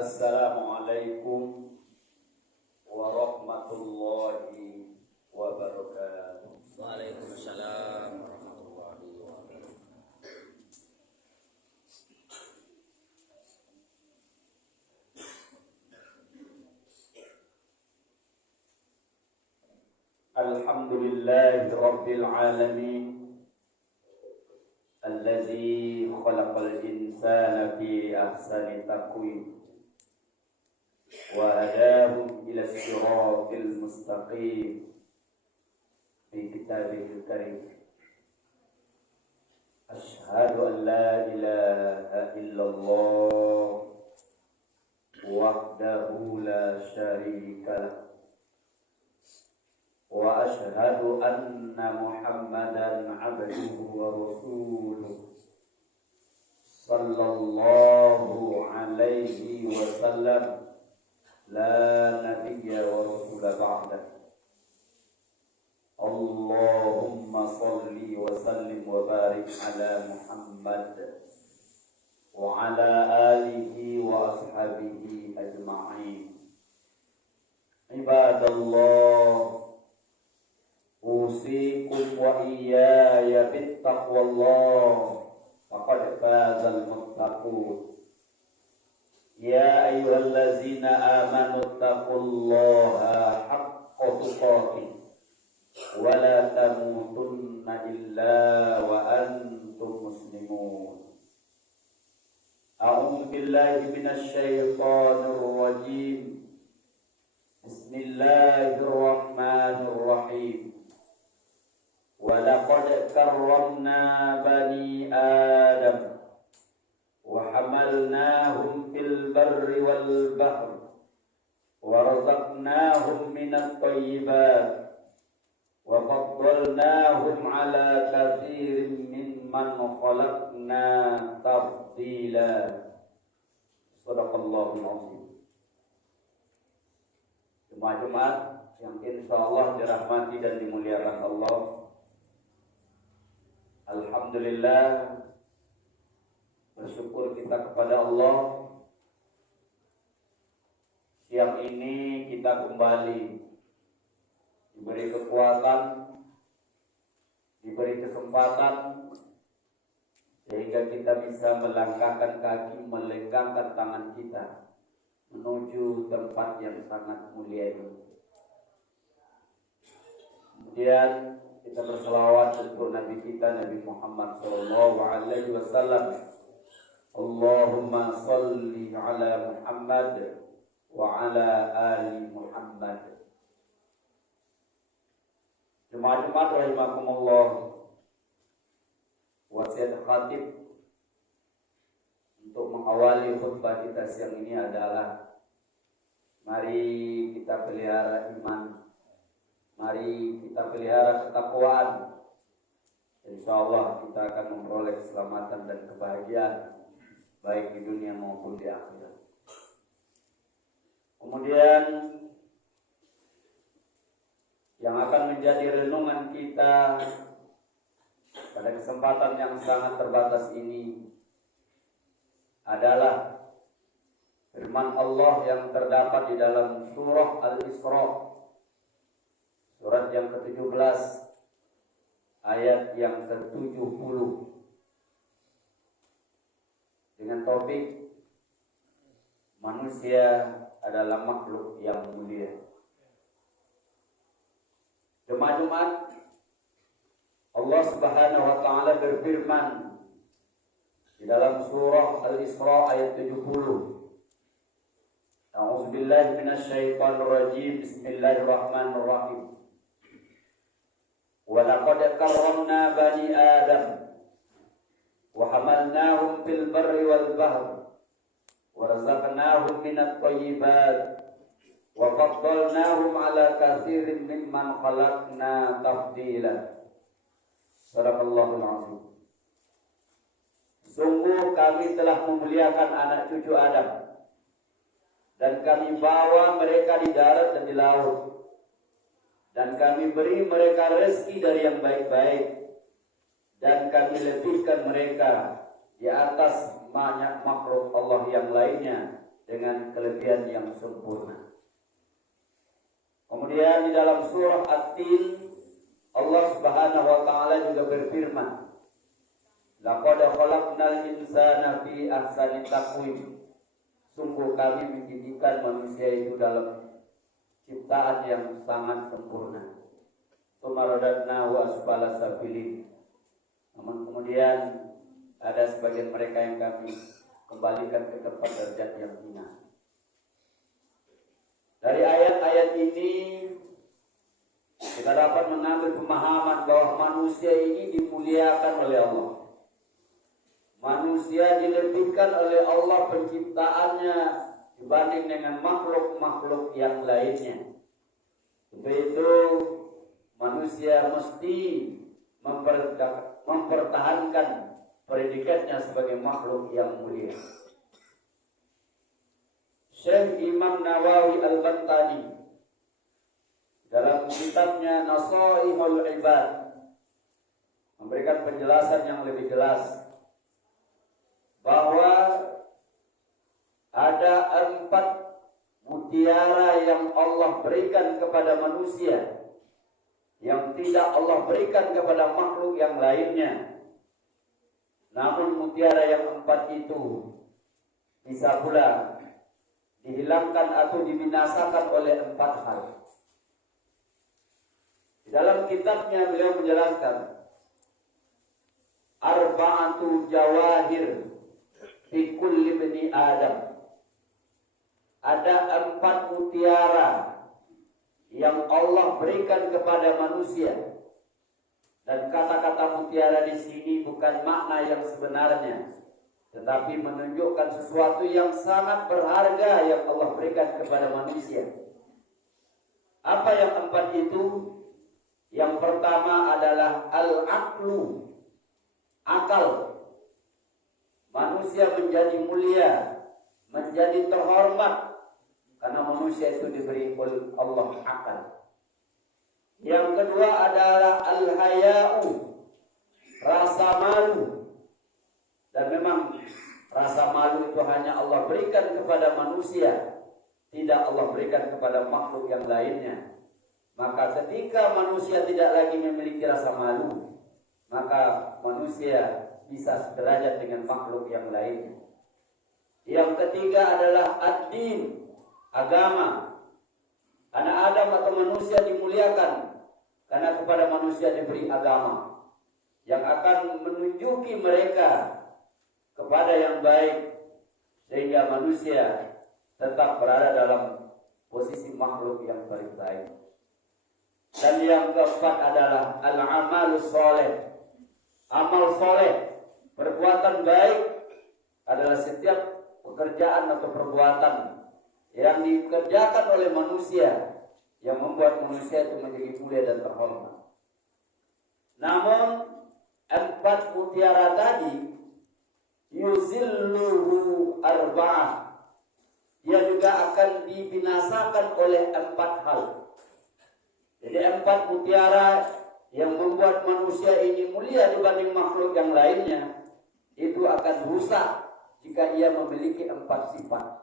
Assalamualaikum warahmatullahi wabarakatuh. Waalaikumsalam warahmatullahi wabarakatuh. Alhamdulillahi rabbil alamin alladzi khalaqal insana fi ahsani taqwim wa hadahum ila siratil mustaqim fi kitabihil karim. Asyhadu an la ilaha illallah wahdahu la syarika lah wa asyhadu anna Muhammadan abduhu wa rasuluh sallallahu alaihi wasallam la nabiyya wa rasula ba'dah. Allahumma salli wa sallim wa barik ala Muhammad wa ala alihi wa ashabihi ajma'in. Ibadallah, usikum wa iyaya bittaqwallah faqad fazal muttaqun. Ya ayyuhallazina amanu taqullaha haqqa tuqatih wa la tamutunna illa wa antum muslimun. A'udzu billahi minasy syaithanir rajim. Bismillahirrahmanirrahim. Wa laqad karramna bani Adam wa hamalnahum fil barri wal bahri wa razaqnahum minat thayyibat wa faddalnahum ala katsirin mimman khalaqna tafdila. Shadaqallahul azim. Jemaah-jemaah yang insyaallah dirahmati dan dimuliakan Allah, alhamdulillah, bersyukur kita kepada Allah. Siang ini kita kembali diberi kekuatan, diberi kesempatan, sehingga kita bisa melangkahkan kaki, melenggangkan tangan kita menuju tempat yang sangat mulia ini. Kemudian kita berselawat untuk Nabi kita, Nabi Muhammad SAW. Allahumma salli ala Muhammad wa ala ali Muhammad. Jemaah-jemaah rahimakumullah, wasiat khatib untuk mengawali khutbah kita siang ini adalah mari kita pelihara iman, mari kita pelihara ketakwaan. Insyaallah kita akan memperoleh keselamatan dan kebahagiaan baik di dunia maupun di akhirat. Kemudian yang akan menjadi renungan kita pada kesempatan yang sangat terbatas ini adalah firman Allah yang terdapat di dalam surah Al-Isra, surat yang ke-17, ayat yang ke-70, dengan topik manusia adalah makhluk yang mulia. Jemaah-jemaah, Allah Subhanahu wa taala berfirman di dalam surah Al-Isra ayat 70. A'udzu billahi minasy syaithanir rajim. Bismillahirrahmanirrahim. Wa laqad karramna bani Adam wa hamalnahum fil barri wal bahri wa razaqnahum minat thayyibat wa faddalnahum ala katsirin mimman khalaqna tafdila. Shadaqallahul azim. Sungguh kami telah memuliakan anak cucu Adam, dan kami bawa mereka di darat dan di laut, dan kami beri mereka rezeki dari yang baik-baik, dan kami lebihkan mereka di atas banyak makhluk Allah yang lainnya dengan kelebihan yang sempurna. Kemudian di dalam surah At-Tin Allah Subhanahu wa taala juga berfirman, "Laqad khalaqnal insana fi ahsani taqwim." Sungguh kami menjadikan manusia itu dalam ciptaan yang sangat sempurna. Tsummaradadnahu asfala safilin. Namun kemudian ada sebagian mereka yang kami kembalikan ke tempat derajat yang hina. Dari ayat-ayat ini kita dapat mengambil pemahaman bahwa manusia ini dimuliakan oleh Allah. Manusia dilebihkan oleh Allah penciptaannya dibanding dengan makhluk-makhluk yang lainnya. Begitu manusia mesti mempertahankan predikatnya sebagai makhluk yang mulia. Syekh Imam Nawawi Al-Bantani dalam kitabnya Nasaihul Ibad memberikan penjelasan yang lebih jelas bahwa ada 4 mutiara yang Allah berikan kepada manusia yang tidak Allah berikan kepada makhluk yang lainnya. Namun mutiara yang 4 itu bisa pula dihilangkan atau dibinasakan oleh 4 hal. Di dalam kitabnya beliau menjelaskan arba'atu jawahir fi kulli bani Adam. Ada 4 mutiara yang Allah berikan kepada manusia. Dan kata-kata mutiara di sini bukan makna yang sebenarnya, tetapi menunjukkan sesuatu yang sangat berharga yang Allah berikan kepada manusia. Apa yang 4 itu? Yang pertama adalah al-aqlu, akal. Manusia menjadi mulia, menjadi terhormat karena manusia itu diberi oleh Allah akal. Yang kedua adalah al-haya'u, rasa malu. Dan memang rasa malu itu hanya Allah berikan kepada manusia, tidak Allah berikan kepada makhluk yang lainnya. Maka ketika manusia tidak lagi memiliki rasa malu, maka manusia bisa sederajat dengan makhluk yang lainnya. Yang ketiga adalah ad-din, agama. Anak Adam atau manusia dimuliakan karena kepada manusia diberi agama yang akan menunjuki mereka kepada yang baik, sehingga manusia tetap berada dalam posisi makhluk yang paling baik. Dan yang keempat adalah al-amalus soleh, amal soleh, perbuatan baik adalah setiap pekerjaan atau perbuatan yang dikerjakan oleh manusia yang membuat manusia itu menjadi mulia dan terhormat. Namun 4 mutiara tadi yuzilluhu arba'ah, dia juga akan dibinasakan oleh 4 hal. Jadi 4 mutiara yang membuat manusia ini mulia dibanding makhluk yang lainnya itu akan rusak jika ia memiliki 4 sifat.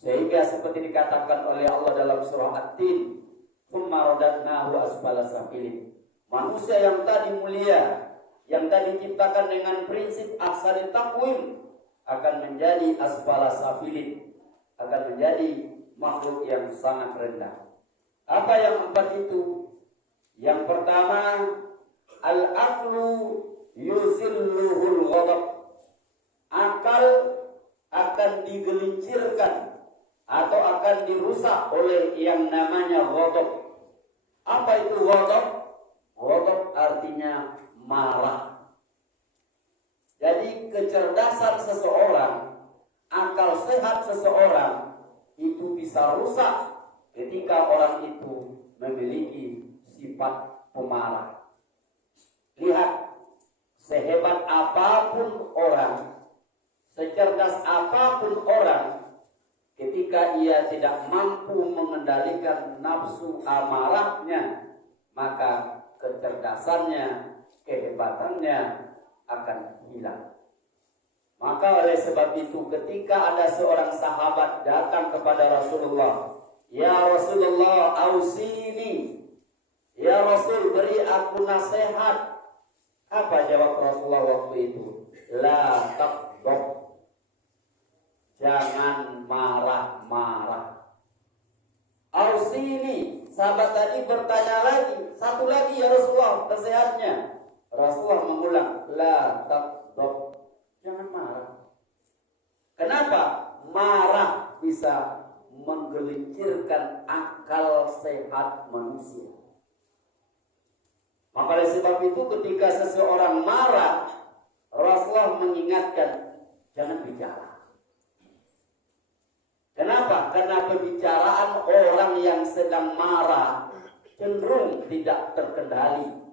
Sehingga seperti dikatakan oleh Allah dalam surah At-Tin, "Tsumma radadnahu asfala safilin." Manusia yang tadi mulia, yang tadi diciptakan dengan prinsip ahsani taqwim, akan menjadi asfala safilin, akan menjadi makhluk yang sangat rendah. Apa yang 4 itu? Yang pertama, al-aqlu yuzilluhul ghadab. Akal akan digelincirkan atau akan dirusak oleh yang namanya ghadab. Apa itu ghadab? Ghadab artinya marah. Jadi kecerdasan seseorang, akal sehat seseorang itu bisa rusak ketika orang itu memiliki sifat pemarah. Lihat, sehebat apapun orang, secerdas apapun orang, ketika ia tidak mampu mengendalikan nafsu amarahnya, maka kecerdasannya, kehebatannya akan hilang. Maka oleh sebab itu ketika ada seorang sahabat datang kepada Rasulullah, "Ya Rasulullah, ausini." "Ya Rasul, beri aku nasihat." Apa jawab Rasulullah waktu itu? "La taghdab." Jangan marah-marah. "Ausini." Sahabat tadi bertanya lagi, satu lagi, "Ya Rasulullah, nasihatnya." Rasulullah mengulang, "La taghdab." Jangan marah. Kenapa? Marah bisa menggelincirkan akal sehat manusia. Maka oleh sebab itu ketika seseorang marah, Rasulullah mengingatkan, jangan bicara. Kenapa? Karena pembicaraan orang yang sedang marah cenderung tidak terkendali.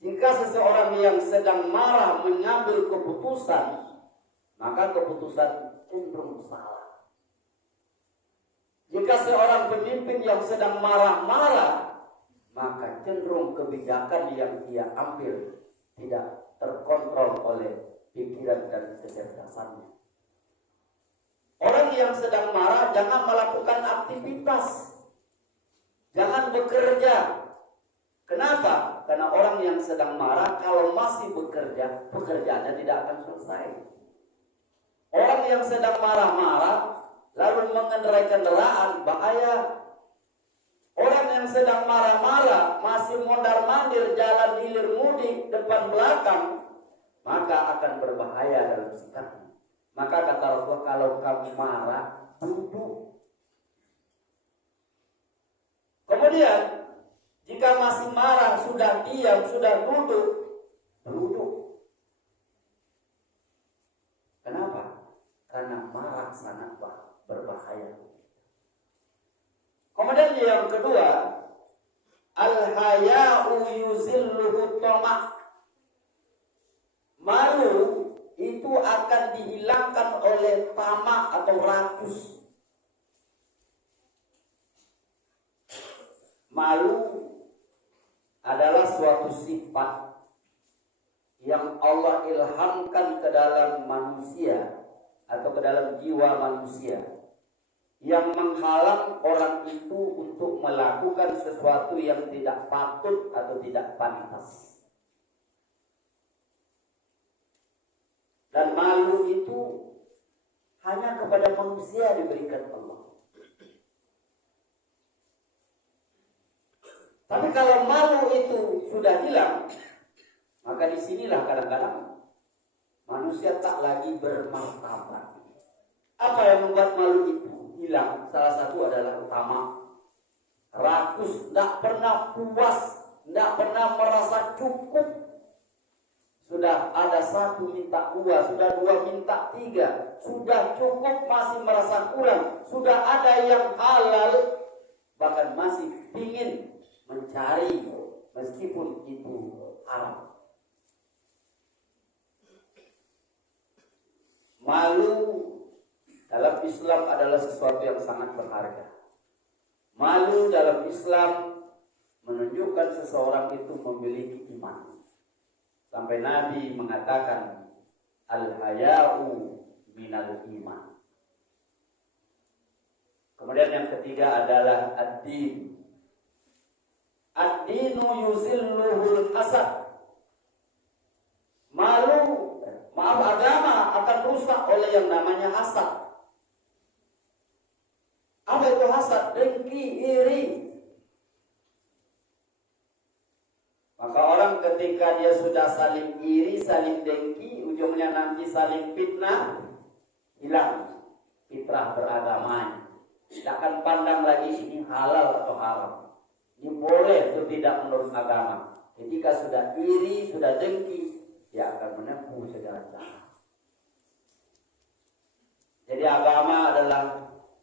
Jika seseorang yang sedang marah mengambil keputusan, maka keputusan cenderung salah. Jika seorang pemimpin yang sedang marah-marah, maka cenderung kebijakan yang dia ambil tidak terkontrol oleh pikiran dan kecerdasannya. Orang yang sedang marah jangan melakukan aktivitas, jangan bekerja. Kenapa? Karena orang yang sedang marah kalau masih bekerja, pekerjaannya tidak akan selesai. Orang yang sedang marah-marah lalu mengendarai kendaraan, bahaya. Orang yang sedang marah-marah masih mondar-mandir jalan hilir mudik depan belakang, maka akan berbahaya dalam sikapnya. Maka kata Rasulullah, kalau kamu marah, duduk. Kemudian jika masih marah, sudah diam, sudah duduk, duduk. Kenapa? Karena marah sangat berbahaya. Kemudian yang kedua, al-haya'u yuzilluhu tama'. Malu itu akan dihilangkan oleh tamak atau rakus. Malu adalah suatu sifat yang Allah ilhamkan ke dalam manusia atau ke dalam jiwa manusia yang menghalang orang itu untuk melakukan sesuatu yang tidak patut atau tidak pantas. Dan malu itu hanya kepada manusia diberikan Allah. Tapi kalau malu itu sudah hilang, maka disinilah kadang-kadang manusia tak lagi bermartabat. Apa yang membuat malu itu hilang? Salah satu adalah tamak, rakus, tidak pernah puas, tidak pernah merasa cukup. Sudah ada satu minta dua, sudah dua minta tiga, sudah cukup masih merasa kurang, sudah ada yang halal, bahkan masih ingin mencari meskipun itu haram. Malu dalam Islam adalah sesuatu yang sangat berharga. Malu dalam Islam menunjukkan seseorang itu memiliki iman. Sampai Nabi mengatakan al-haya'u minal iman. Kemudian yang ketiga adalah ad-din. Ad-dinu yuzilluhul hasad. Agama akan rusak oleh yang namanya hasad. Apa itu hasad? Dengki, iri. Maka orang ketika dia sudah saling iri, saling dengki, ujungnya nanti saling fitnah, hilang fitrah beragamanya. Tidak akan pandang lagi ini halal atau haram, ini boleh atau tidak menurut agama. Ketika sudah iri, sudah dengki, dia akan menempuh segala cara. Jadi agama adalah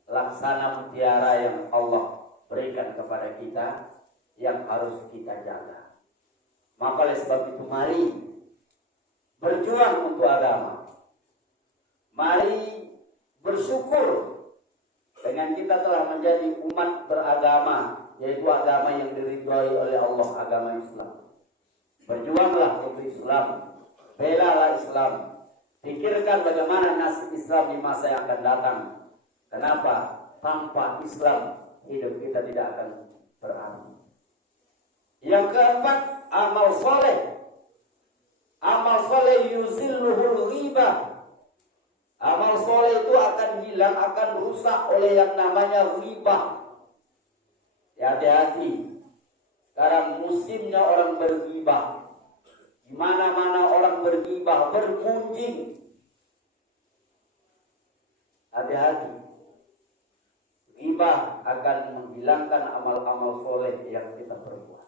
laksana mutiara yang Allah berikan kepada kita, yang harus kita jaga. Maka oleh sebab itu mari berjuang untuk agama. Mari bersyukur dengan kita telah menjadi umat beragama, yaitu agama yang diridhai oleh Allah, agama Islam. Berjuanglah untuk Islam, belalah Islam. Pikirkan bagaimana nasib Islam di masa yang akan datang. Kenapa? Tanpa Islam hidup kita tidak akan berarti. Yang keempat, amal soleh. Amal soleh yuzilluhul ghibah. Amal soleh itu akan hilang, akan rusak oleh yang namanya ghibah. Ya, hati-hati. Sekarang musimnya orang berghibah. Di mana-mana orang berghibah, bergunjing. Hati-hati. Ghibah akan menghilangkan amal-amal soleh yang kita perbuat.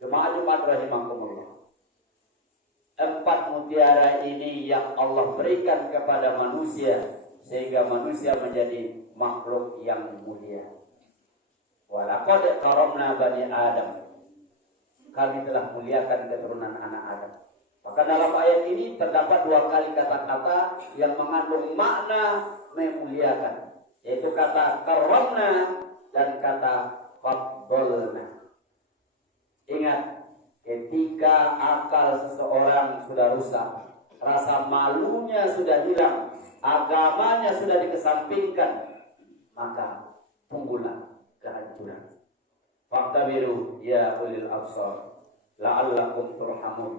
Jemaah Jumat rahimakumullah. 4 mutiara ini yang Allah berikan kepada manusia sehingga manusia menjadi makhluk yang mulia. Walaqad karamna bani Adam. Kami telah muliakan keturunan anak Adam. Maka dalam ayat ini terdapat 2 kali kata-kata yang mengandung makna memuliakan, yaitu kata karamna dan kata faddalna. Ingat, ketika akal seseorang sudah rusak, rasa malunya sudah hilang, agamanya sudah dikesampingkan, maka tunggulah kehancuran. Fa'tabiru ya ulil absar la'allakum turhamun.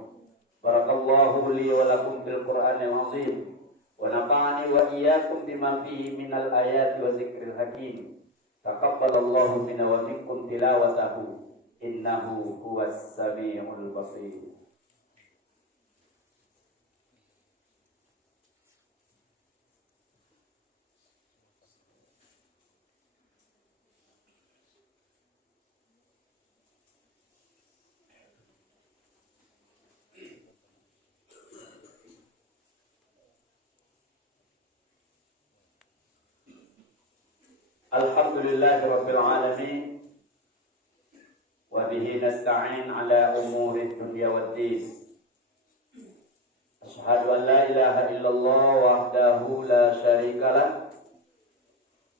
Barakallahu li wa lakum fil Qur'anil azim wa nafa'ani wa iyyakum bima fihi minal ayati wa zikril hakim. Taqabbalallahu minna wa minkum tilawatahu innahu huwas samiul basir. Alhamdulillahirabbil alamin. وبه نستعين على أمور الدنيا والدين. أشهد أن لا إله إلا الله وحده لا شريك له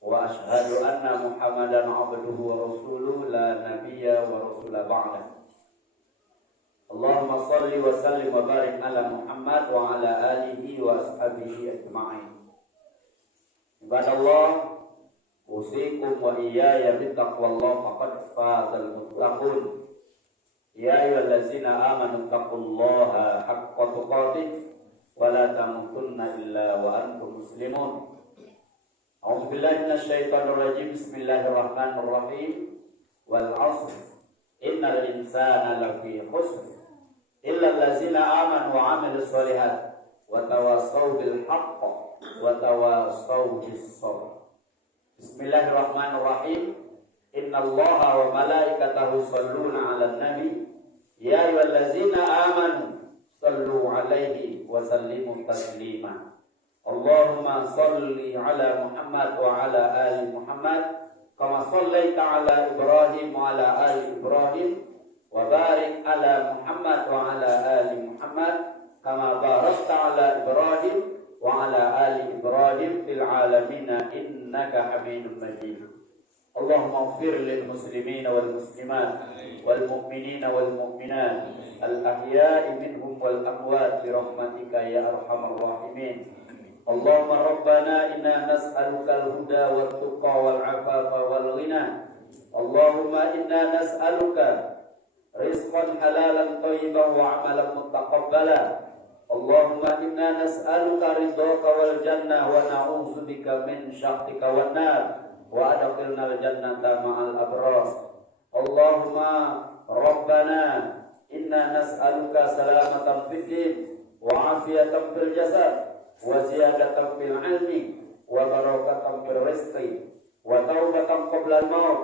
وأشهد أن محمدا عبده ورسوله لا نبي ورسول بعده. اللهم صل وسلم وبارك على محمد وعلى آله وأصحابه أجمعين. عباد الله, usikum wa iyaya bittaqwallah faqad fazal muttaqun. Ya ayyuhallazina amanu taqullaha haqqa tuqatih wa la tamutunna illa wa antum muslimun. A'udzu billahi minasyaitonir rajim. Bismillahirrahmanirrahim. Wal 'ashr innal insana lafi khusr illa allazina amanu wa 'amilus shalihat wa tawassaw bil haqq wa tawassaw bis sabr. Bismillahirrahmanirrahim. Innallaha wa malaikatahu yusholluna 'alan nabi. Ya ayyuhallazina amanu shallu 'alaihi wa sallimu taslima. Allahumma shalli 'ala Muhammad wa 'ala ali Muhammad kama shallaita 'ala Ibrahim wa 'ala ali Ibrahim wa barik 'ala Muhammad wa 'ala ali Muhammad kama barakta 'ala Ibrahim wa ala ali Ibrahim fil alamin innaka Hamidum Majid. Allahumma ighfir lil muslimin wal muslimat wal mu'minin wal mu'minat al ahya'i minhum wal amwat bi rahmatika ya arhamar rahimin. Allahumma rabbana inna nas'aluka al huda wat tuqa wal afafa wal ghina. Allahumma inna nas'aluka rizqan halalan thayyiban wa 'amalan mutaqabbala. Allahumma inna nas'aluka ridhaka wal jannah wa na'udzubika min syakhrika wan nar wa adkhilnal jannata ma'al abrar. Allahumma rabbana inna nas'aluka salamatan fid din wa afiyatan fil jasad wa ziyadatan fil ilmi wa barakatan fil rizqi wa taubatan qabla al maut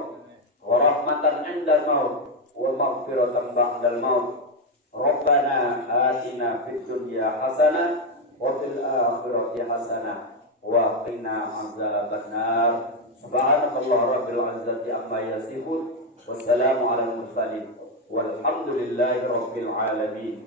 wa rahmatan 'inda al maut wa maghfiratan ba'da al maut. Rabbana atina fid dunya hasanah wa fil akhirati hasanah wa qina adzabannar. Subhanallahi rabbil izzati amma yasifun. Wassalamu ala mursalin walhamdulillahi rabbil alamin.